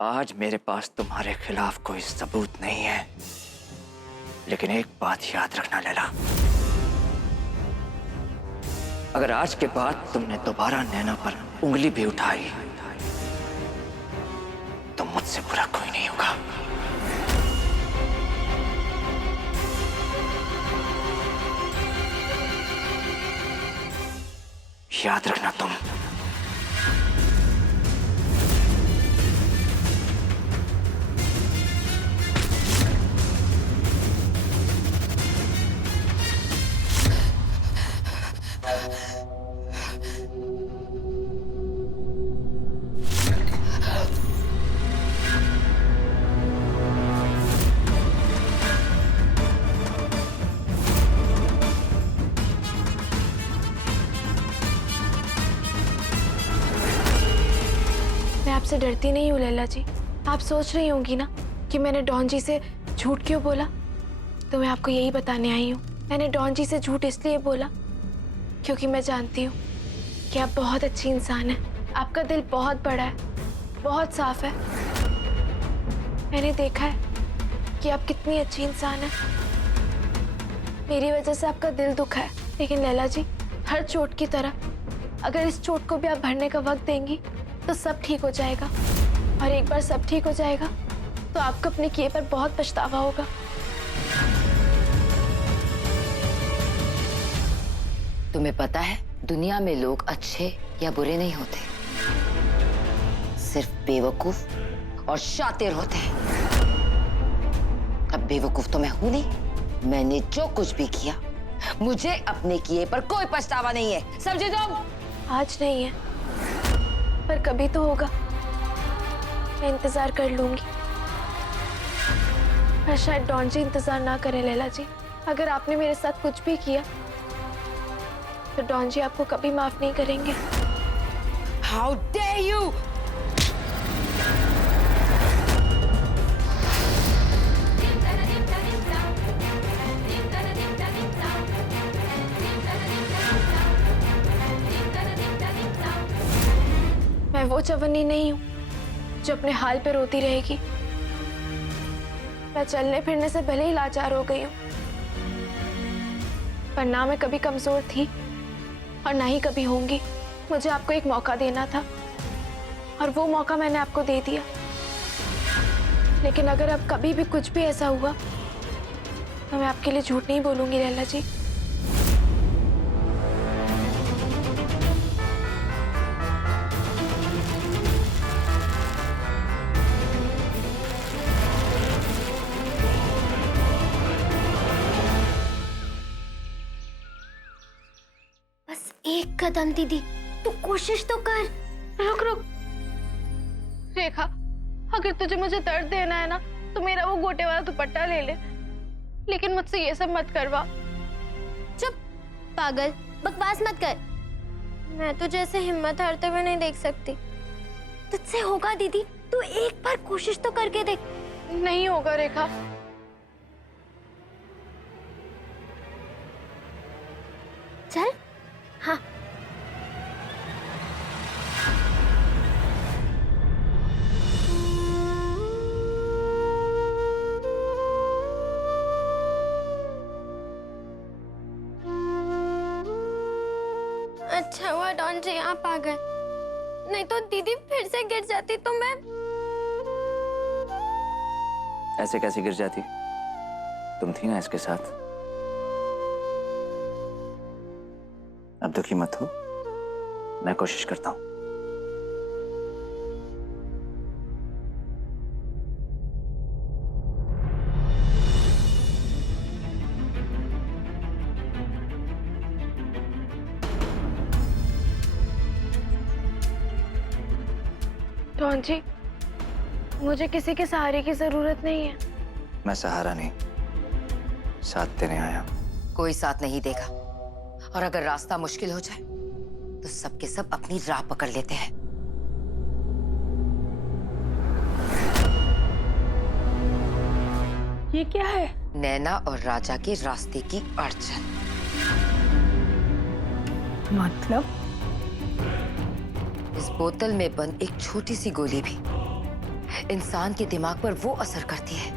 आज मेरे पास तुम्हारे खिलाफ कोई सबूत नहीं है, लेकिन एक बात याद रखना लैला, अगर आज के बाद तुमने दोबारा नैना पर उंगली भी उठाई तो मुझसे बुरा कोई नहीं होगा। याद रखना तुम। मैं आपसे डरती नहीं हूँ लैला जी। आप सोच रही होंगी ना कि मैंने डॉन जी से झूठ क्यों बोला, तो मैं आपको यही बताने आई हूँ। मैंने डॉन जी से झूठ इसलिए बोला क्योंकि मैं जानती हूँ कि आप बहुत अच्छी इंसान हैं। आपका दिल बहुत बड़ा है, बहुत साफ है। मैंने देखा है कि आप कितनी अच्छी इंसान हैं। मेरी वजह से आपका दिल दुखा है, लेकिन लैला जी, हर चोट की तरह अगर इस चोट को भी आप भरने का वक्त देंगी तो सब ठीक हो जाएगा। और एक बार सब ठीक हो जाएगा तो आपको अपने किए पर बहुत पछतावा होगा। तुम्हें पता है, दुनिया में लोग अच्छे या बुरे नहीं होते, सिर्फ बेवकूफ और शातिर होते हैं। अब बेवकूफ तो मैं हूं नहीं। मैंने जो कुछ भी किया, मुझे अपने किए पर कोई पछतावा नहीं है, समझे तुम? आज नहीं है, पर कभी तो होगा। मैं इंतजार कर लूंगी, पर शायद डॉन जी इंतजार ना करें लैला जी। अगर आपने मेरे साथ कुछ भी किया तो डॉन जी आपको कभी माफ नहीं करेंगे। How dare you! मैं वो चवन्नी नहीं हूँ जो अपने हाल पे रोती रहेगी। मैं चलने फिरने से भले ही लाचार हो गई हूँ, पर ना मैं कभी कमजोर थी और ना ही कभी होंगी। मुझे आपको एक मौका देना था और वो मौका मैंने आपको दे दिया। लेकिन अगर अब कभी भी कुछ भी ऐसा हुआ तो मैं आपके लिए झूठ नहीं बोलूंगी लैला जी। बस एक कदम दीदी, तू कोशिश तो कर। रुक रुक रेखा, अगर तुझे मुझे दर्द देना है ना तो मेरा वो गोटे वाला दुपट्टा ले ले, लेकिन मुझसे ये सब मत करवा। चुप पागल, बकवास मत कर। मैं तुझे ऐसे हिम्मत हारते हुए नहीं देख सकती। तुझसे होगा दीदी, तू एक बार कोशिश तो करके देख। नहीं होगा रेखा। चल। हाँ। अच्छा हुआ डॉन जी आप आ गए, नहीं तो दीदी फिर से गिर जाती तो मैं। ऐसे कैसे गिर जाती? तुम थी ना इसके साथ। अब दुखी मत हो, मैं कोशिश करता हूं। डॉन जी, मुझे किसी के सहारे की जरूरत नहीं है। मैं सहारा नहीं, साथ देने आया हूं। कोई साथ नहीं देगा, और अगर रास्ता मुश्किल हो जाए तो सबके सब अपनी राह पकड़ लेते हैं। ये क्या है? नैना और राजा के रास्ते की अड़चन। मतलब? इस बोतल में बंद एक छोटी सी गोली भी इंसान के दिमाग पर वो असर करती है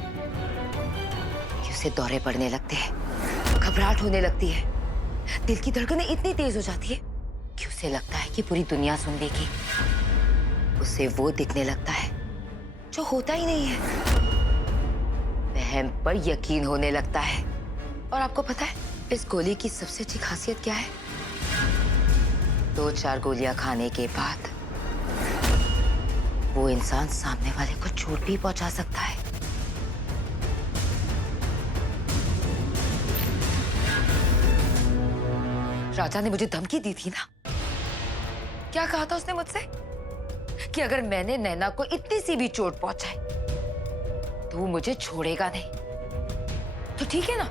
कि उसे दौरे पड़ने लगते हैं, घबराहट होने लगती है, दिल की धड़कनें इतनी तेज हो जाती है कि उसे लगता है कि पूरी दुनिया सुन लेगी। उसे वो दिखने लगता है जो होता ही नहीं है। वहम पर यकीन होने लगता है। और आपको पता है इस गोली की सबसे अच्छी खासियत क्या है? 2-4 गोलियां खाने के बाद वो इंसान सामने वाले को चोट भी पहुंचा सकता है। राजा ने मुझे धमकी दी थी ना। क्या कहा था उसने मुझसे? कि अगर मैंने नैना को इतनी सी भी चोट पहुंचाई तो वो मुझे छोड़ेगा नहीं। तो ठीक है ना,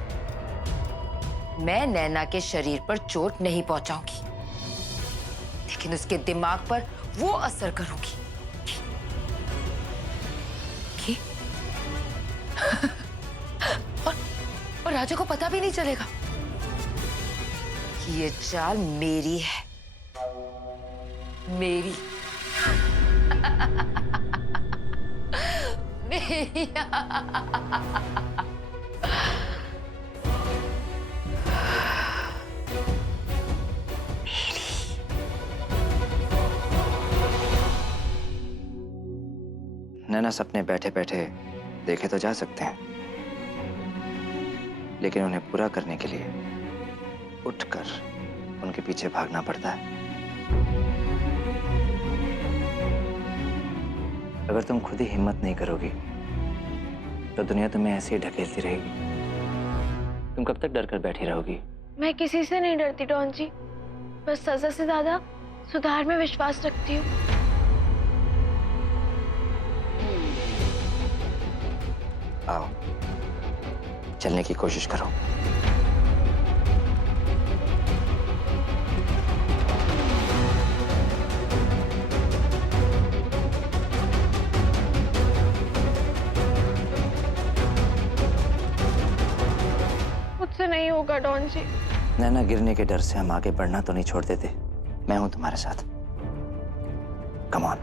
मैं नैना के शरीर पर चोट नहीं पहुंचाऊंगी, लेकिन उसके दिमाग पर वो असर करूंगी कि और राजा को पता भी नहीं चलेगा कि ये चाल मेरी है, मेरी। मेरी। नैना सपने बैठे बैठे देखे तो जा सकते हैं, लेकिन उन्हें पूरा करने के लिए उठकर उनके पीछे भागना पड़ता है। अगर तुम खुद ही हिम्मत नहीं करोगी तो दुनिया तुम्हें ऐसे ही ढकेलती रहेगी। तुम कब तक डर कर बैठी रहोगी? मैं किसी से नहीं डरती डॉन जी, बस सजा से ज्यादा सुधार में विश्वास रखती हूँ। आओ, चलने की कोशिश करो। मुझसे नहीं होगा डॉन जी। नैना, गिरने के डर से हम आगे बढ़ना तो नहीं छोड़ देते। मैं हूं तुम्हारे साथ। Come on.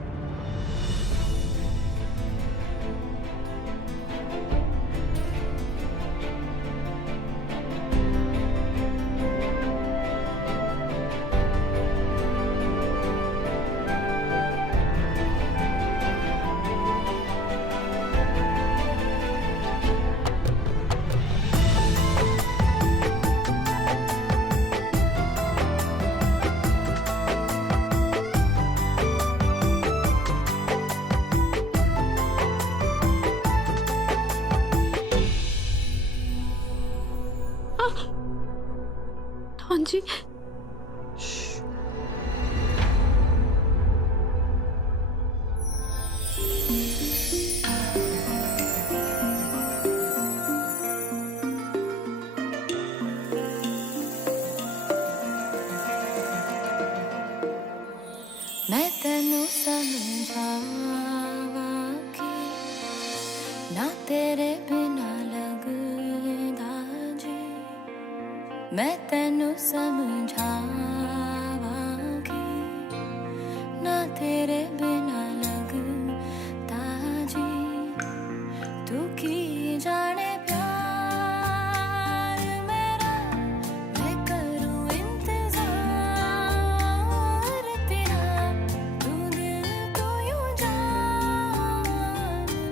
डॉन जी, मैं तेनू समझावा कि ना तेरे बिना लगदा जी। मैं तेनू समझावा कि ना तेरे बिना लगदा जी। तू की जाने प्यार मेरा, मैं करूं इंतजार तेरा। तू दिल तो यूं जान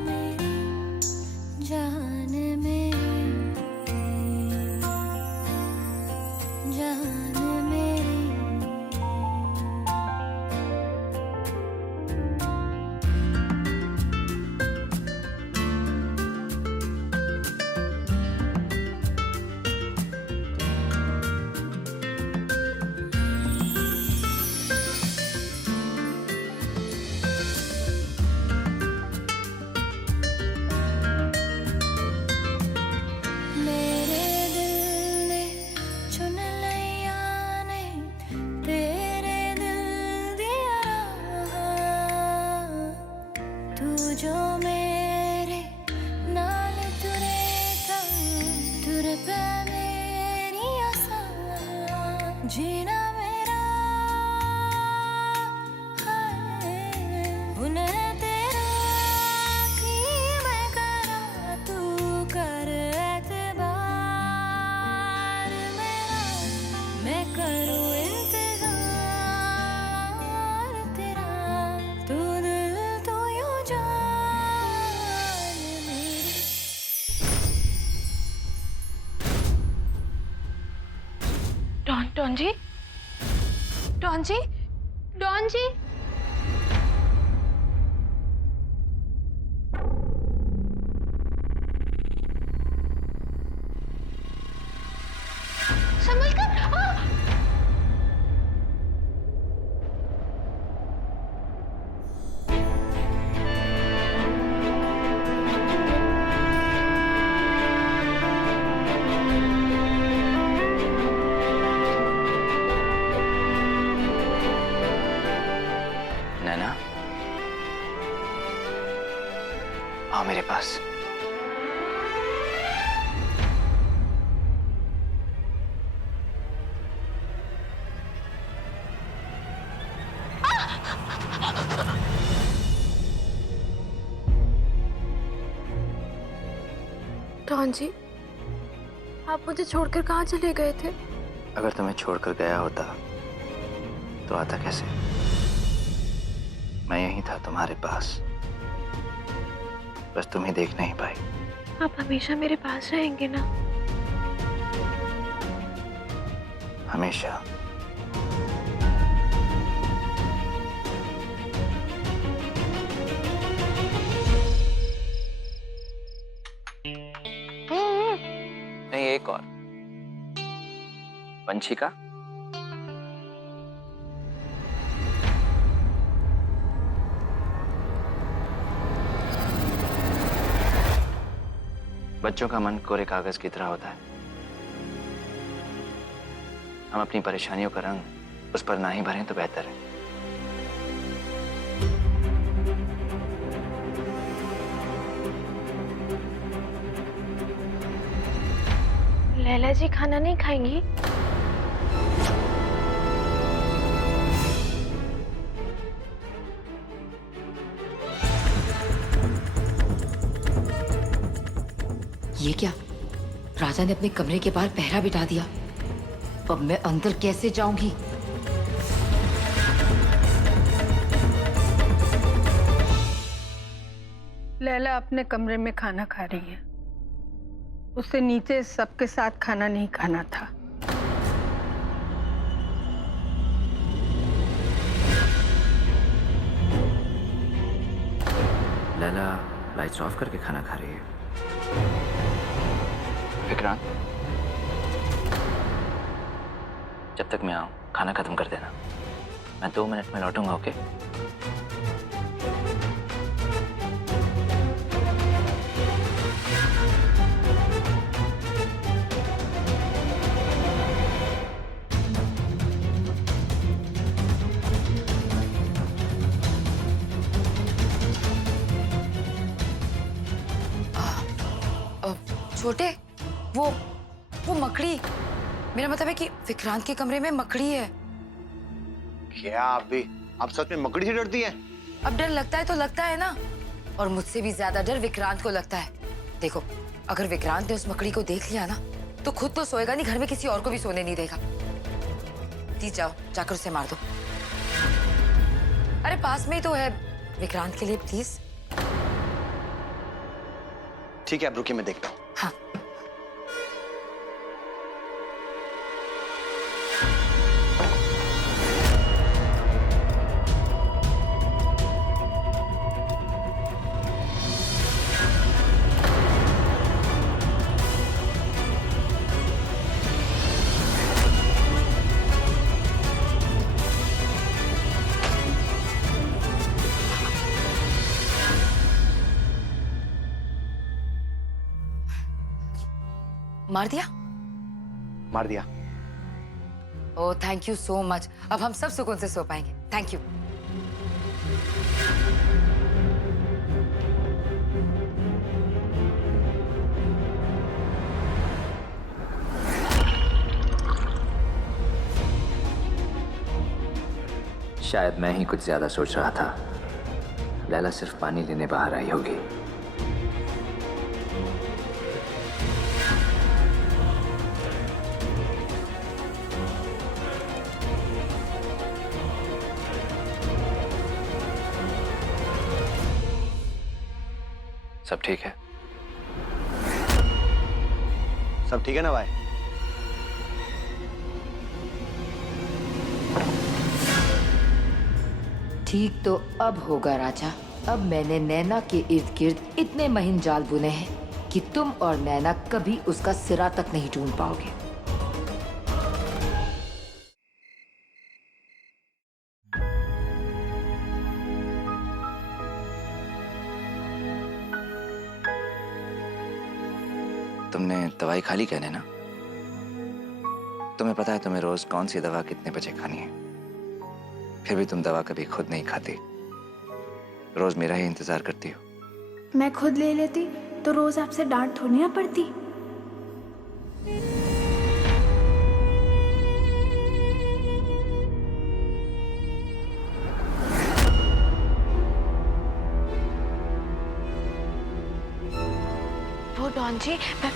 मेरी, जान मेरी, जान मेरी। डॉन जी, डॉन जी, डॉन जी। संभल कर। नैना, आओ मेरे पास। डॉन जी, आप मुझे छोड़कर कहाँ चले गए थे? अगर तुम्हें छोड़कर गया होता तो आता कैसे? मैं यहीं था तुम्हारे पास, बस तुम ही देख नहीं पाई। आप हमेशा मेरे पास रहेंगे ना? हमेशा। नहीं, एक और। पंछिका, बच्चों का मन कोरे कागज की तरह होता है। हम अपनी परेशानियों का रंग उस पर ना ही भरें तो बेहतर है। लैला जी खाना नहीं खाएंगी? ये क्या? राजा ने अपने कमरे के बाहर पहरा बिठा दिया। अब मैं अंदर कैसे जाऊंगी? लैला अपने कमरे में खाना खा रही है। उसे नीचे सबके साथ खाना नहीं खाना था। लैला लाइट्स ऑफ करके खाना खा रही है। विक्रांत, जब तक मैं आऊं खाना खत्म कर देना। मैं 2 मिनट में लौटूंगा, ओके? छोटे, वो मकड़ी, मेरा मतलब है कि विक्रांत के कमरे में मकड़ी है। क्या आप सच में मकड़ी से डरती हैं? अब डर लगता है तो लगता है ना, और मुझसे भी ज्यादा डर विक्रांत को लगता है। देखो, अगर विक्रांत ने उस मकड़ी को देख लिया ना तो खुद तो सोएगा नहीं, घर में किसी और को भी सोने नहीं देगा। प्लीज जाओ, जाकर उसे मार दो। अरे पास में ही तो है, विक्रांत के लिए प्लीज। ठीक है, आप रुकिए, मैं देखता हूँ। हाँ। मार दिया? मार दिया। ओह, थैंक यू सो मच। अब हम सब सुकून से सो पाएंगे। Thank you. शायद मैं ही कुछ ज्यादा सोच रहा था। लैला सिर्फ पानी लेने बाहर आई होगी। सब ठीक है? सब ठीक है ना भाई? ठीक तो अब होगा राजा। अब मैंने नैना के इर्द गिर्द इतने महीन जाल बुने हैं कि तुम और नैना कभी उसका सिरा तक नहीं ढूंढ पाओगे। तुमने दवाई खा ली क्या नैना? तुम्हें पता है तुम्हें रोज कौन सी दवा कितने बजे खानी है? फिर भी तुम दवा कभी खुद नहीं खाती, रोज मेरा ही इंतजार करती हो। मैं खुद ले लेती तो रोज आपसे डांट थोड़ी ना पड़ती। वो डॉन जी, मैं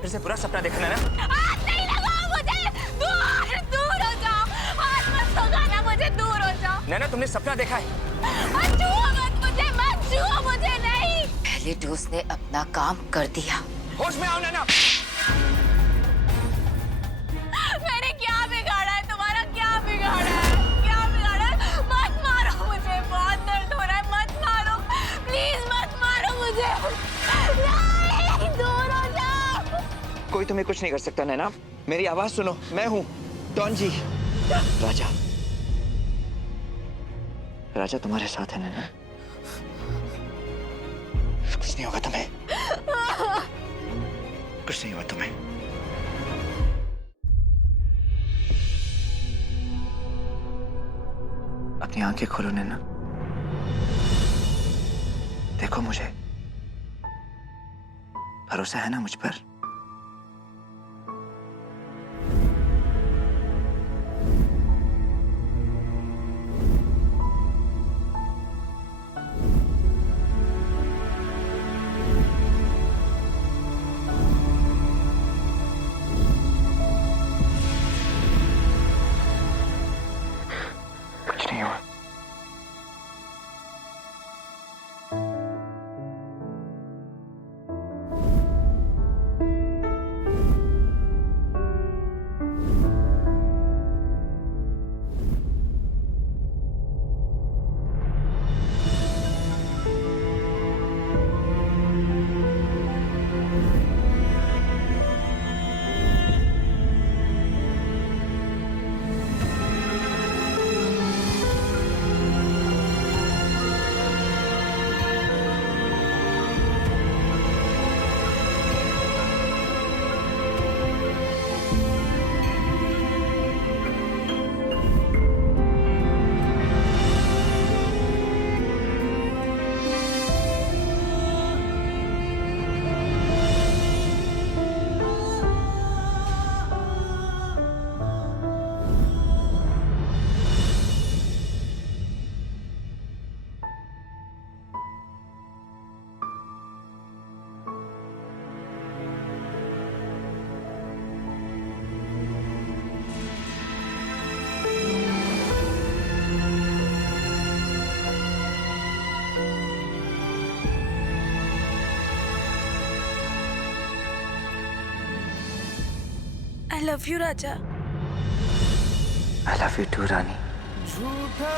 फिर से बुरा सपना देखना ना। हाथ नहीं लगाओ मुझे, दूर दूर हो जाओ, हाथ मत लगाना मुझे, दूर हो जाओ। नैना तुमने सपना देखा है? मत छुओ मुझे नहीं। पहले डोज ने अपना काम कर दिया। होश में आओ नैना। मैंने क्या बिगाड़ा है? तुम्हारा क्या बिगाड़ा है? क्या बिगाड़ा है? मत मारो मुझे, बहुत दर्द हो रहा है, मत मारो प्लीज, मत मारो मुझे। नहीं, दूर हो जाओ। कोई तुम्हें कुछ नहीं कर सकता नैना, मेरी आवाज सुनो, मैं हूँ डॉन जी। राजा, राजा तुम्हारे साथ है नैना, कुछ नहीं होगा तुम्हें, कुछ नहीं होगा तुम्हें। अपनी आंखें खोलो नैना, देखो मुझे, भरोसा है ना मुझ पर? कुछ नहीं हुआ। I love you, Raja. I love you too, रानी। झूठा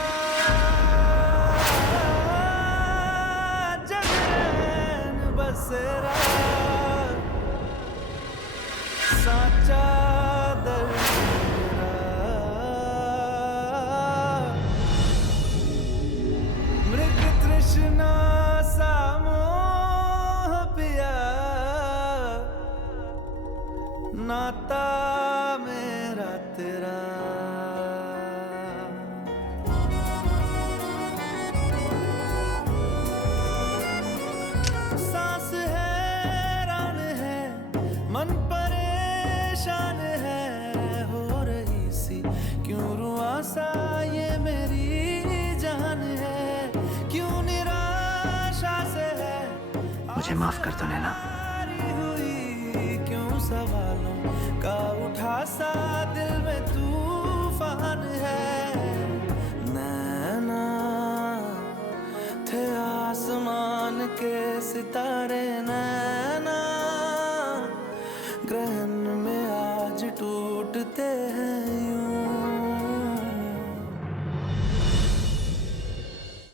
जगन बसेरा साचा दर्द मृग तृष्णा सामोह पिया नाता मेरा तेरा क्यों रुआ सा ये मेरी जान है, क्यों निराशा से है मुझे माफ कर दो नैना। हारी हुई, क्यों सवालों का उठा सा दिल में तूफान है। नैना थे आसमान के सितारे, नैना